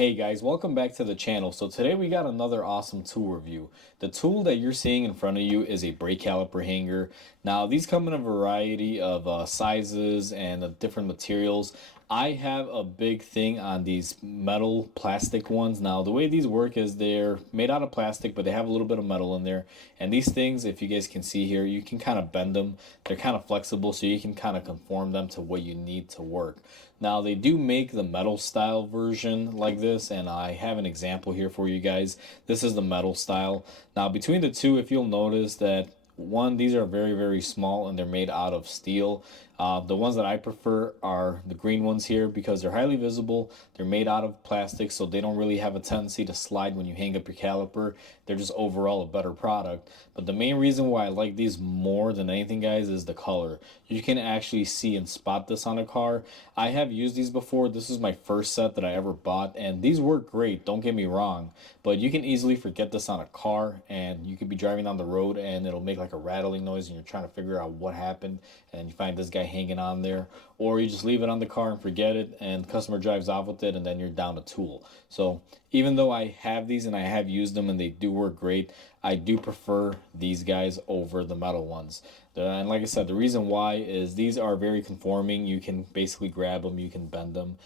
Hey guys, welcome back to the channel. So today we got another awesome tool review. The tool that you're seeing in front of you is a brake caliper hanger. Now these come in a variety of sizes and of different materials. I have a big thing on these metal plastic ones. Now the way these work is they're made out of plastic, but they have a little bit of metal in there. And these things, if you guys can see here, you can kind of bend them. They're kind of flexible, so you can kind of conform them to what you need to work. Now they do make the metal style version like this, and I have an example here for you guys. This is the metal style. Now between the two, if you'll notice that one, these are very small and they're made out of steel. The ones that I prefer are the green ones here because they're highly visible. They're made out of plastic, so they don't really have a tendency to slide when you hang up your caliper. They're just overall a better product. But the main reason why I like these more than anything, guys, is the color. You can actually see and spot this on a car. I have used these before. This is my first set that I ever bought, and these work great, don't get me wrong, but you can easily forget this on a car, and you could be driving down the road and it'll make like a rattling noise and you're trying to figure out what happened, and you find this guy hanging on there, or you just leave it on the car and forget it and the customer drives off with it and then you're down a tool. So even though I have these and I have used them and they do work great, I do prefer these guys over the metal ones. And like I said, the reason why is these are very conforming. You can basically grab them, you can bend them,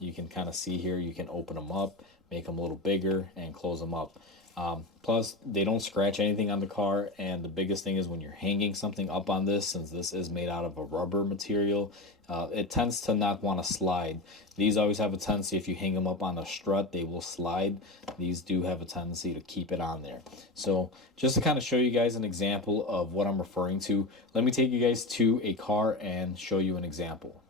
you can kind of see here, you can open them up, make them a little bigger and close them up. Plus they don't scratch anything on the car, and the biggest thing is when you're hanging something up on this, since this is made out of a rubber material, it tends to not want to slide. These always have a tendency, if you hang them up on a strut, they will slide. These do have a tendency to keep it on there. So just to kind of show you guys an example of what I'm referring to, let me take you guys to a car and show you an example.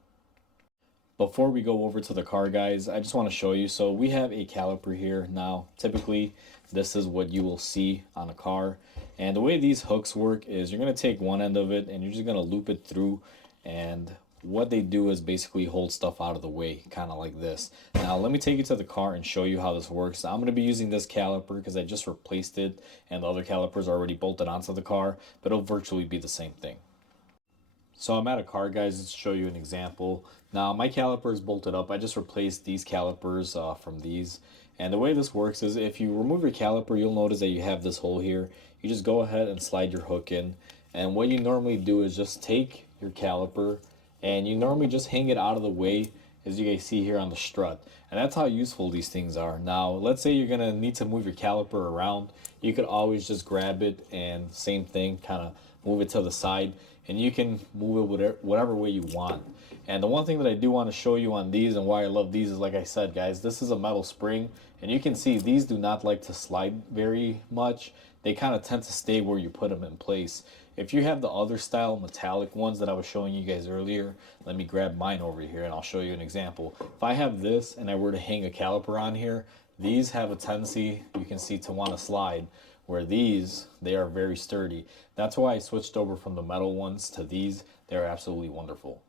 Before we go over to the car, guys, I just want to show you. So we have a caliper here. Now typically this is what you will see on a car, and the way these hooks work is you're going to take one end of it and you're just going to loop it through, and what they do is basically hold stuff out of the way, kind of like this. Now let me take you to the car and show you how this works. I'm going to be using this caliper because I just replaced it and the other calipers are already bolted onto the car, but it'll virtually be the same thing. So I'm at a car, guys, to show you an example. Now my caliper is bolted up. I just replaced these calipers from these. And the way this works is if you remove your caliper, you'll notice that you have this hole here. You just go ahead and slide your hook in. And what you normally do is just take your caliper and you normally just hang it out of the way, as you guys see here on the strut. And that's how useful these things are. Now let's say you're gonna need to move your caliper around, you could always just grab it and same thing, kind of move it to the side, and you can move it whatever way you want. And the one thing that I do want to show you on these and why I love these is, like I said, guys, this is a metal spring, and you can see these do not like to slide very much. They kind of tend to stay where you put them in place. If you have the other style metallic ones that I was showing you guys earlier, let me grab mine over here and I'll show you an example. If I have this and I were to hang a caliper on here, these have a tendency, you can see, to want to slide, where these, they are very sturdy. That's why I switched over from the metal ones to these. They're absolutely wonderful.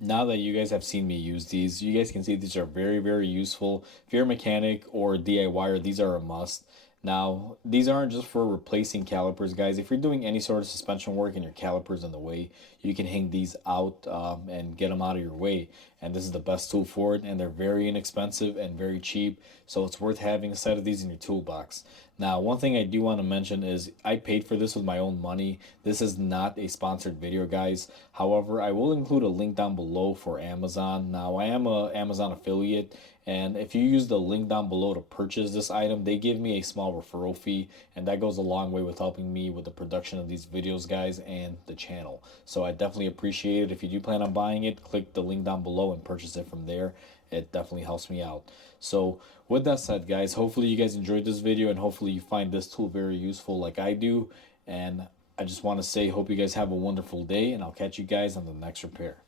Now that you guys have seen me use these, you guys can see these are very useful. If you're a mechanic or a DIYer, these are a must. Now, these aren't just for replacing calipers, guys. If you're doing any sort of suspension work and your caliper's in the way, you can hang these out and get them out of your way. And this is the best tool for it, and they're very inexpensive and very cheap, so it's worth having a set of these in your toolbox. Now, one thing I do want to mention is I paid for this with my own money. This is not a sponsored video, guys. However, I will include a link down below for Amazon. Now, I am an Amazon affiliate, and if you use the link down below to purchase this item, they give me a small referral fee, and that goes a long way with helping me with the production of these videos, guys, and the channel. So I definitely appreciate it. If you do plan on buying it, click the link down below and purchase it from there. It definitely helps me out. So with that said, guys, hopefully you guys enjoyed this video and hopefully you find this tool very useful like I do. And I just want to say, hope you guys have a wonderful day, and I'll catch you guys on the next repair.